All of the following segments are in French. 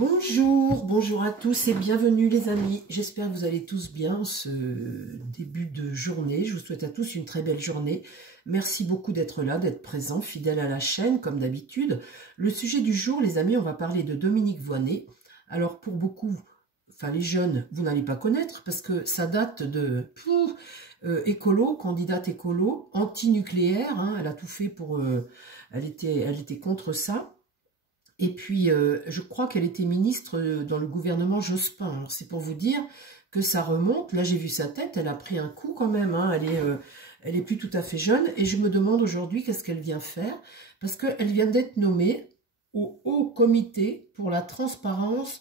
Bonjour, bonjour à tous et bienvenue les amis. J'espère que vous allez tous bien ce début de journée. Je vous souhaite à tous une très belle journée. Merci beaucoup d'être là, d'être présents, fidèles à la chaîne comme d'habitude. Le sujet du jour, les amis, on va parler de Dominique Voynet. Alors pour beaucoup, enfin les jeunes, vous n'allez pas connaître parce que ça date de écolo, candidate écolo, anti-nucléaire. Hein, elle a tout fait pour... elle était contre ça. Et puis, je crois qu'elle était ministre dans le gouvernement Jospin. Alors, c'est pour vous dire que ça remonte. Là, j'ai vu sa tête. Elle a pris un coup quand même. Hein. Elle est plus tout à fait jeune. Et je me demande aujourd'hui qu'est-ce qu'elle vient faire. Parce qu'elle vient d'être nommée au Haut Comité pour la transparence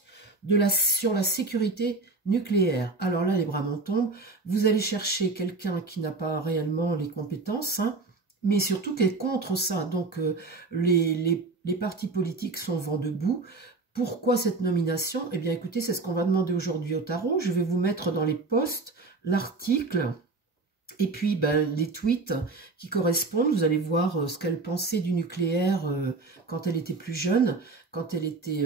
sur la sécurité nucléaire. Alors là, les bras m'en tombent. Vous allez chercher quelqu'un qui n'a pas réellement les compétences, hein, mais surtout qui est contre ça. Donc, les partis politiques sont vent debout. Pourquoi cette nomination? Eh bien, écoutez, c'est ce qu'on va demander aujourd'hui au tarot. Je vais vous mettre dans les posts l'article et puis les tweets qui correspondent. Vous allez voir ce qu'elle pensait du nucléaire quand elle était plus jeune, quand elle était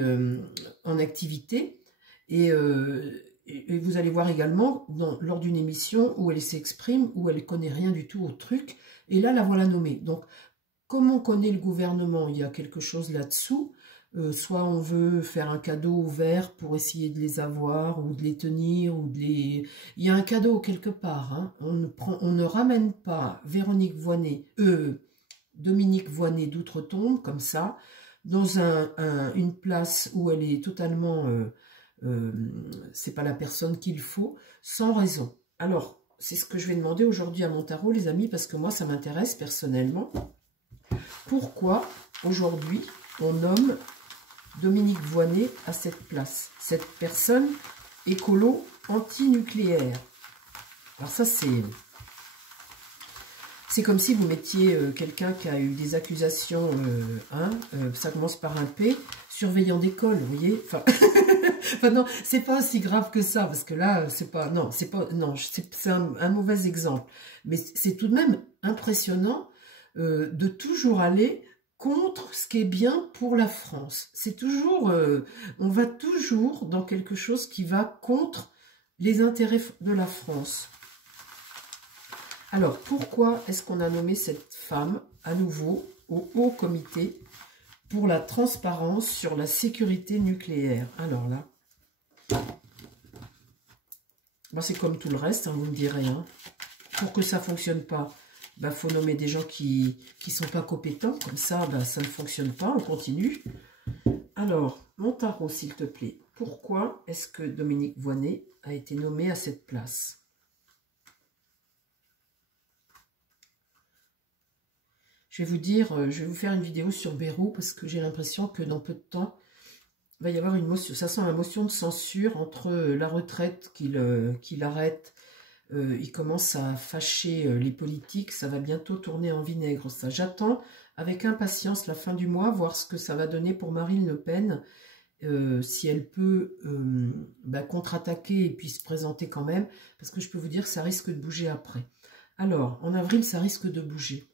en activité. Et vous allez voir également lors d'une émission où elle s'exprime, où elle ne connaît rien du tout au truc. Et là, la voilà nommée. Donc, comme on connaît le gouvernement, il y a quelque chose là-dessous. Soit on veut faire un cadeau ouvert pour essayer de les avoir, ou de les tenir, ou de les... Il y a un cadeau quelque part. Hein. On ne ramène pas Dominique Voynet d'outre-tombe, comme ça, dans une place où elle est totalement... c'est pas la personne qu'il faut, sans raison. Alors, c'est ce que je vais demander aujourd'hui à mon tarot, les amis, parce que moi, ça m'intéresse personnellement. Pourquoi, aujourd'hui, on nomme Dominique Voynet à cette place? Cette personne écolo anti-nucléaire. Alors ça, c'est comme si vous mettiez quelqu'un qui a eu des accusations, ça commence par un P, surveillant d'école, vous voyez. Enfin, enfin non, c'est pas aussi grave que ça, parce que là, c'est un mauvais exemple. Mais c'est tout de même impressionnant de toujours aller contre ce qui est bien pour la France. C'est toujours, on va toujours dans quelque chose qui va contre les intérêts de la France. Alors, pourquoi est-ce qu'on a nommé cette femme, à nouveau, au Haut Comité pour la transparence sur la sécurité nucléaire? Alors là, c'est comme tout le reste, hein, vous me direz. Hein. Pour que ça ne fonctionne pas, faut nommer des gens qui ne sont pas compétents. Comme ça, ça ne fonctionne pas, on continue. Alors, mon tarot, s'il te plaît. Pourquoi est-ce que Dominique Voynet a été nommé à cette place? Je vais vous dire, je vais vous faire une vidéo sur Bérou parce que j'ai l'impression que dans peu de temps, il va y avoir une motion. Ça sent la motion de censure entre la retraite qu'il arrête. Il commence à fâcher les politiques. Ça va bientôt tourner en vinaigre. Ça, j'attends avec impatience la fin du mois, voir ce que ça va donner pour Marine Le Pen. Si elle peut contre-attaquer et puis se présenter quand même. Parce que je peux vous dire que ça risque de bouger après. Alors, en avril, ça risque de bouger.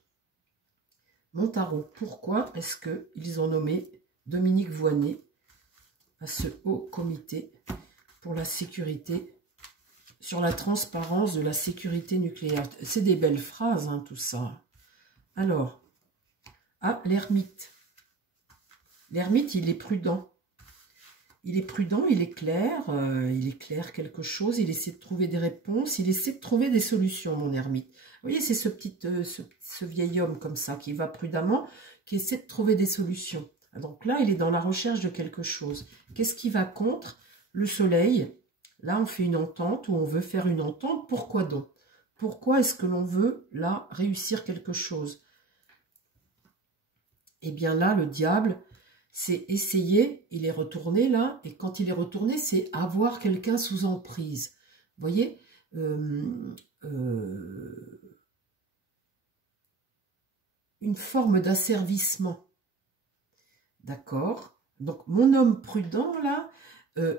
Mon tarot, pourquoi est-ce qu'ils ont nommé Dominique Voynet à ce Haut Comité pour la sécurité, sur la transparence de la sécurité nucléaire? C'est des belles phrases, hein, tout ça. Alors, l'ermite. L'ermite, il est prudent. Il est prudent, il est clair quelque chose, il essaie de trouver des réponses, il essaie de trouver des solutions, mon ermite. Vous voyez, c'est ce vieil homme comme ça, qui va prudemment, qui essaie de trouver des solutions. Donc là, il est dans la recherche de quelque chose. Qu'est-ce qui va contre? Le soleil. Là, on fait une entente, ou on veut faire une entente. Pourquoi donc? Pourquoi est-ce que l'on veut, là, réussir quelque chose? Eh bien là, le diable, c'est essayer, il est retourné là, et quand il est retourné, c'est avoir quelqu'un sous emprise. Vous voyez, une forme d'asservissement. D'accord? Donc, mon homme prudent, là,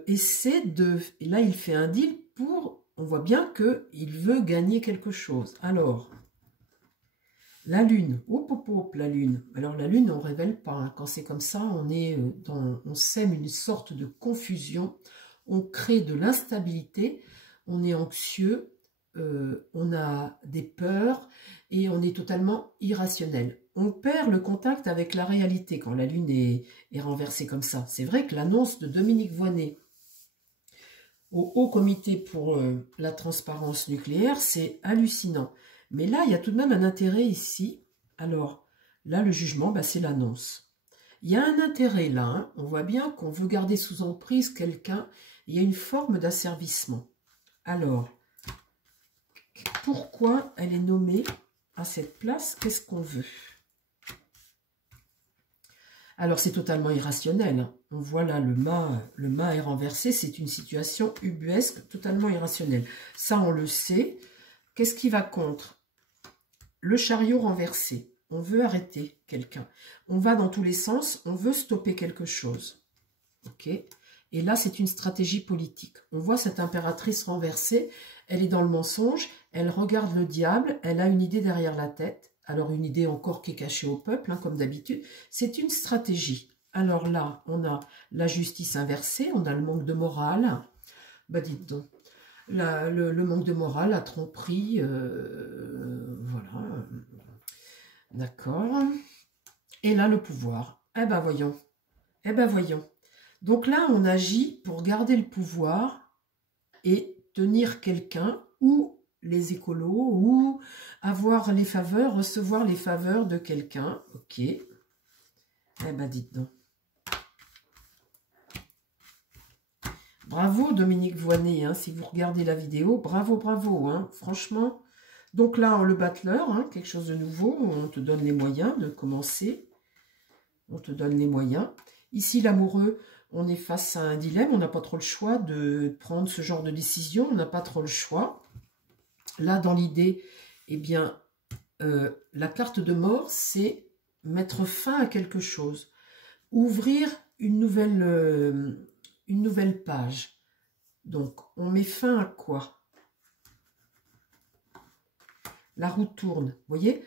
essaie de... Et là, il fait un deal pour... On voit bien qu'il veut gagner quelque chose. Alors, La lune, hop, hop, hop, la lune. Alors la lune, on ne révèle pas, hein. Quand c'est comme ça, on sème une sorte de confusion, on crée de l'instabilité, on est anxieux, on a des peurs et on est totalement irrationnel. On perd le contact avec la réalité quand la lune est renversée comme ça. C'est vrai que l'annonce de Dominique Voynet au Haut Comité pour la transparence nucléaire, c'est hallucinant. Mais là, il y a tout de même un intérêt ici. Alors, là, le jugement, bah, c'est l'annonce. Il y a un intérêt là, hein. On voit bien qu'on veut garder sous emprise quelqu'un. Il y a une forme d'asservissement. Alors, pourquoi elle est nommée à cette place? Qu'est-ce qu'on veut? Alors, c'est totalement irrationnel. On voit là, le mât est renversé. C'est une situation ubuesque, totalement irrationnelle. Ça, on le sait. Qu'est-ce qui va contre? Le chariot renversé. On veut arrêter quelqu'un. On va dans tous les sens. On veut stopper quelque chose. Ok? Et là, c'est une stratégie politique. On voit cette impératrice renversée. Elle est dans le mensonge. Elle regarde le diable. Elle a une idée derrière la tête. Alors, une idée encore qui est cachée au peuple, hein, comme d'habitude. C'est une stratégie. Alors là, on a la justice inversée. On a le manque de morale. Bah, dites donc. Le manque de morale, la tromperie. Voilà. D'accord. Et là, le pouvoir. Eh ben, voyons. Eh ben, voyons. Donc là, on agit pour garder le pouvoir et tenir quelqu'un ou les écolos ou avoir les faveurs, recevoir les faveurs de quelqu'un. Ok. Eh ben, dites donc. Bravo Dominique Voynet, hein, si vous regardez la vidéo, bravo, bravo, hein, franchement. Donc là, le battleur, hein, quelque chose de nouveau, on te donne les moyens de commencer. On te donne les moyens. Ici, l'amoureux, on est face à un dilemme, on n'a pas trop le choix de prendre ce genre de décision, on n'a pas trop le choix. Là, dans l'idée, eh bien, la carte de mort, c'est mettre fin à quelque chose. Ouvrir une nouvelle page. Donc, on met fin à quoi? La roue tourne. Vous voyez?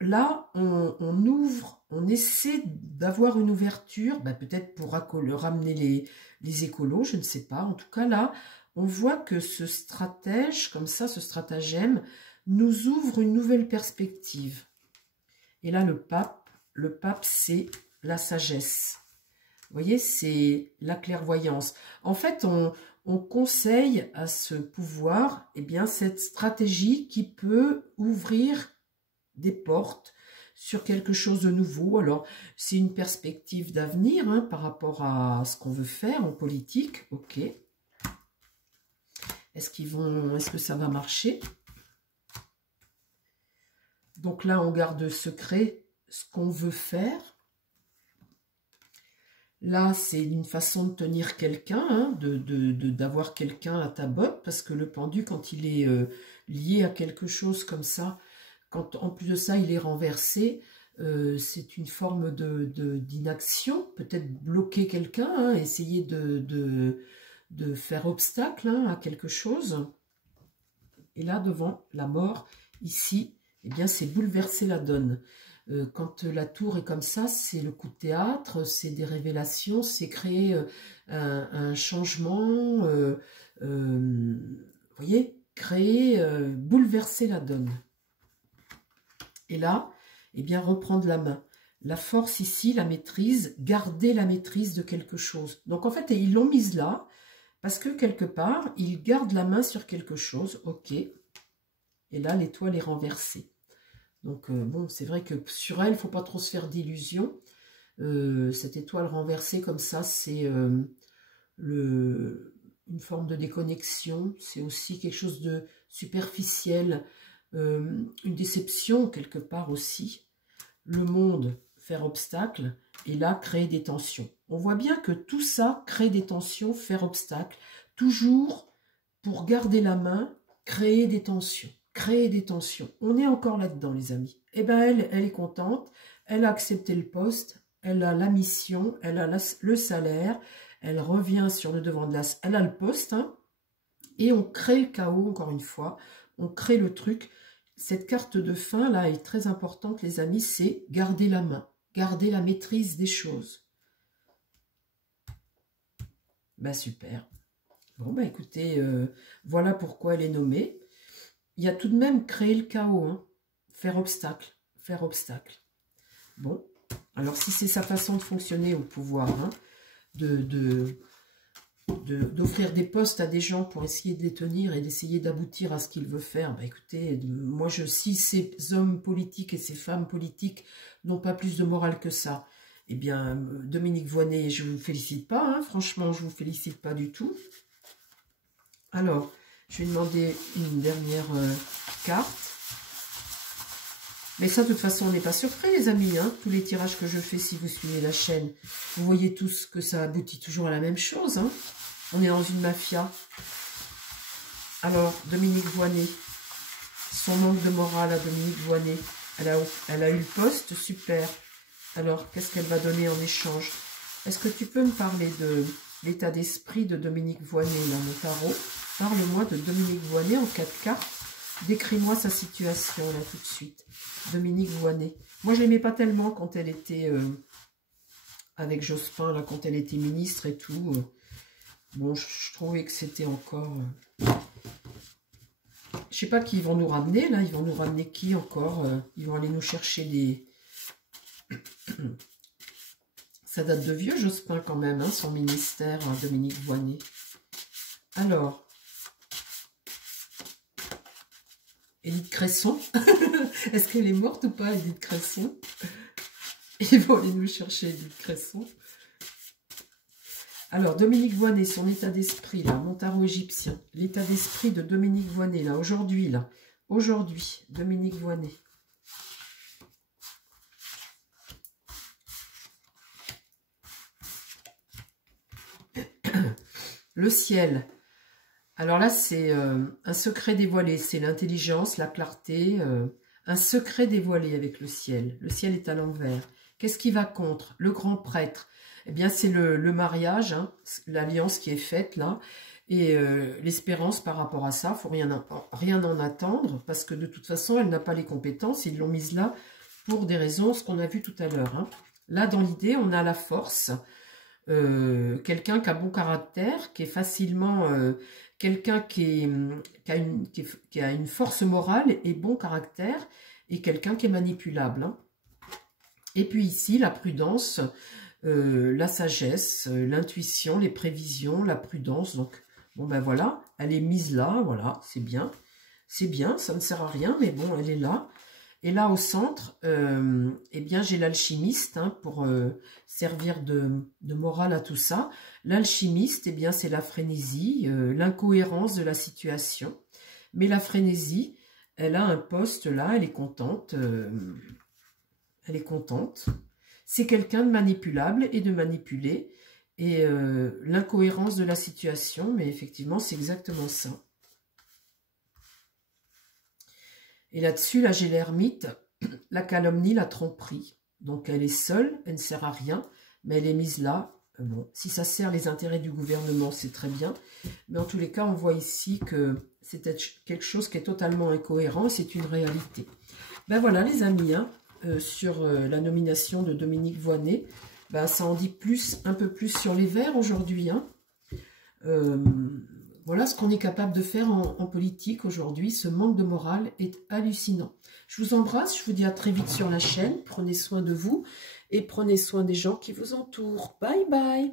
Là, on ouvre, on essaie d'avoir une ouverture, ben, peut-être pour ramener les écolos, je ne sais pas. En tout cas, là, on voit que ce stratège, comme ça, ce stratagème, nous ouvre une nouvelle perspective. Et là, le pape, c'est la sagesse. Vous voyez, c'est la clairvoyance. En fait, on conseille à ce pouvoir, eh bien, cette stratégie qui peut ouvrir des portes sur quelque chose de nouveau. Alors, c'est une perspective d'avenir, hein, par rapport à ce qu'on veut faire en politique. Ok. Est-ce que ça va marcher? Donc là, on garde secret ce qu'on veut faire. Là, c'est une façon de tenir quelqu'un, hein, d'avoir quelqu'un à ta botte, parce que le pendu, quand il est lié à quelque chose comme ça, quand en plus de ça, il est renversé, c'est une forme d'inaction, peut-être bloquer quelqu'un, hein, essayer de faire obstacle, hein, à quelque chose. Et là, devant la mort, ici, eh bien, c'est bouleverser la donne. Quand la tour est comme ça, c'est le coup de théâtre, c'est des révélations, c'est créer un changement, vous voyez, créer, bouleverser la donne. Et là, eh bien, reprendre la main. La force ici, la maîtrise, garder la maîtrise de quelque chose. Donc en fait, ils l'ont mise là, parce que quelque part, ils gardent la main sur quelque chose, ok. Et là, l'étoile est renversée. Donc, bon, c'est vrai que sur elle, il ne faut pas trop se faire d'illusions. Cette étoile renversée comme ça, c'est une forme de déconnexion. C'est aussi quelque chose de superficiel, une déception quelque part aussi. Le monde, faire obstacle, et là, créer des tensions. On voit bien que tout ça crée des tensions, faire obstacle, toujours pour garder la main, créer des tensions. Créer des tensions. On est encore là-dedans, les amis. Eh bien, elle est contente. Elle a accepté le poste. Elle a la mission. Elle a le salaire. Elle revient sur le devant de l'as. Elle a le poste. Hein, et on crée le chaos, encore une fois. On crée le truc cette carte de fin, là, est très importante, les amis, c'est garder la main, garder la maîtrise des choses. Ben, super. Bon, ben, écoutez, voilà pourquoi elle est nommée. Il y a tout de même créer le chaos, hein. Faire obstacle, faire obstacle. Bon, alors si c'est sa façon de fonctionner au pouvoir, hein, d'offrir des postes à des gens pour essayer de les tenir et d'essayer d'aboutir à ce qu'il veut faire, bah écoutez, moi si ces hommes politiques et ces femmes politiques n'ont pas plus de morale que ça, eh bien Dominique Voynet, je ne vous félicite pas, hein, franchement je ne vous félicite pas du tout. Alors, je vais demander une dernière carte. Mais ça, de toute façon, on n'est pas surpris, les amis. Hein. Tous les tirages que je fais, si vous suivez la chaîne, vous voyez tous que ça aboutit toujours à la même chose. Hein. On est dans une mafia. Alors, Dominique Voynet, son manque de morale à Dominique Voynet. Elle a eu le poste, super. Alors, qu'est-ce qu'elle va donner en échange? Est-ce que tu peux me parler de l'état d'esprit de Dominique Voynet dans mon tarot? Parle-moi de Dominique Voynet en 4 cartes. Décris-moi sa situation, là, tout de suite. Dominique Voynet. Moi, je l'aimais pas tellement quand elle était avec Jospin, là, quand elle était ministre et tout. Bon, je trouvais que c'était encore... Je sais pas qui ils vont nous ramener, là. Ils vont nous ramener qui encore? Ils vont aller nous chercher des... Ça date de vieux, Jospin, quand même, hein, son ministère, hein, Dominique Voynet. Alors... Édith Cresson. Est-ce qu'elle est morte ou pas, Édith Cresson? Ils vont aller nous chercher Édith Cresson. Alors, Dominique Voynet, son état d'esprit, là, mon tarot égyptien. L'état d'esprit de Dominique Voynet, là, aujourd'hui, là. Aujourd'hui, Dominique Voynet. Le ciel. Alors là, c'est un secret dévoilé, c'est l'intelligence, la clarté, un secret dévoilé avec le ciel. Le ciel est à l'envers. Qu'est-ce qui va contre? Le grand prêtre. Eh bien, c'est le mariage, hein, l'alliance qui est faite là, et l'espérance par rapport à ça. Il ne faut rien en attendre, parce que de toute façon, elle n'a pas les compétences. Ils l'ont mise là pour des raisons, ce qu'on a vu tout à l'heure. Hein. Là, dans l'idée, on a la force. Quelqu'un qui a bon caractère, qui est facilement... quelqu'un qui a une force morale et bon caractère, et quelqu'un qui est manipulable. Hein. Et puis ici, la prudence, la sagesse, l'intuition, les prévisions, la prudence. Donc, bon ben voilà, elle est mise là, voilà, c'est bien. C'est bien, ça ne sert à rien, mais bon, elle est là. Et là, au centre, eh bien, j'ai l'alchimiste, hein, pour servir de morale à tout ça. L'alchimiste, eh bien, c'est la frénésie, l'incohérence de la situation. Mais la frénésie, elle a un poste là, elle est contente. Elle est contente. C'est quelqu'un de manipulable et de manipulé. Et l'incohérence de la situation, mais effectivement, c'est exactement ça. Et là-dessus, là, j'ai l'ermite, la calomnie, la tromperie. Donc, elle est seule, elle ne sert à rien, mais elle est mise là. Bon, si ça sert les intérêts du gouvernement, c'est très bien. Mais en tous les cas, on voit ici que c'est quelque chose qui est totalement incohérent, c'est une réalité. Ben voilà, les amis, hein, sur la nomination de Dominique Voynet, ben, ça en dit plus, un peu plus sur les Verts aujourd'hui, hein. Voilà ce qu'on est capable de faire en politique aujourd'hui. Ce manque de morale est hallucinant. Je vous embrasse, je vous dis à très vite sur la chaîne. Prenez soin de vous et prenez soin des gens qui vous entourent. Bye bye.